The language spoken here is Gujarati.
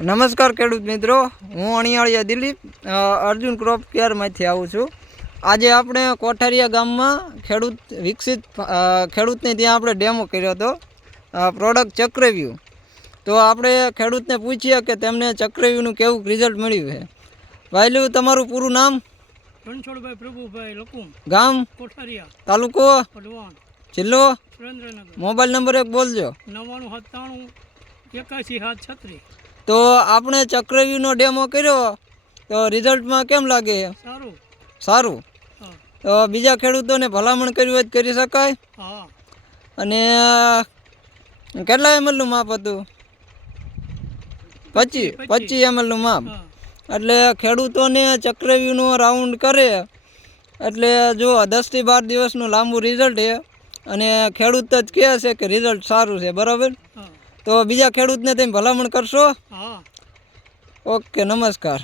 નમસ્કાર ખેડૂત મિત્રો, હું અણિયાળિયા દિલીપ અર્જુન ક્રોપ કેરમાંથી આવું છું. આજે આપણે કોઠારિયા ગામમાં ખેડૂતને ત્યાં આપણે ડેમો કર્યો હતો, પ્રોડક્ટ ચક્રવ્યૂહ. તો આપણે ખેડૂતને પૂછીએ કે તેમને ચક્રવ્યૂહનું કેવું રિઝલ્ટ મળ્યું છે. વાયલું, તમારું પૂરું નામ? રણછોડભાઈ પ્રભુભાઈ લકુમ, ગામ કોઠારિયા, તાલુકો વઢવાણ, જિલ્લો, સુરેન્દ્રનગર. મોબાઈલ નંબર એક બોલજો. 97978176. તો આપણે ચક્રવ્યૂહનો ડેમો કર્યો તો રિઝલ્ટમાં કેમ લાગે? સારું. સારું. હા. તો બીજા ખેડૂતોને ભલામણ કરવી હોય તો કરી શકાય. હા. અને કેટલા ml નું માપ હતું? 25 ml નું માપ. હા. એટલે ખેડૂતોને ચક્રવ્યૂહનો રાઉન્ડ કરે એટલે જો 10 થી 12 દિવસનું લાંબુ રિઝલ્ટ છે. અને ખેડૂત જ કહે છે કે રિઝલ્ટ સારું છે, બરાબર? હા. તો બીજા ખેડૂતને તમે ભલામણ કરશો? હા. ઓકે, નમસ્કાર.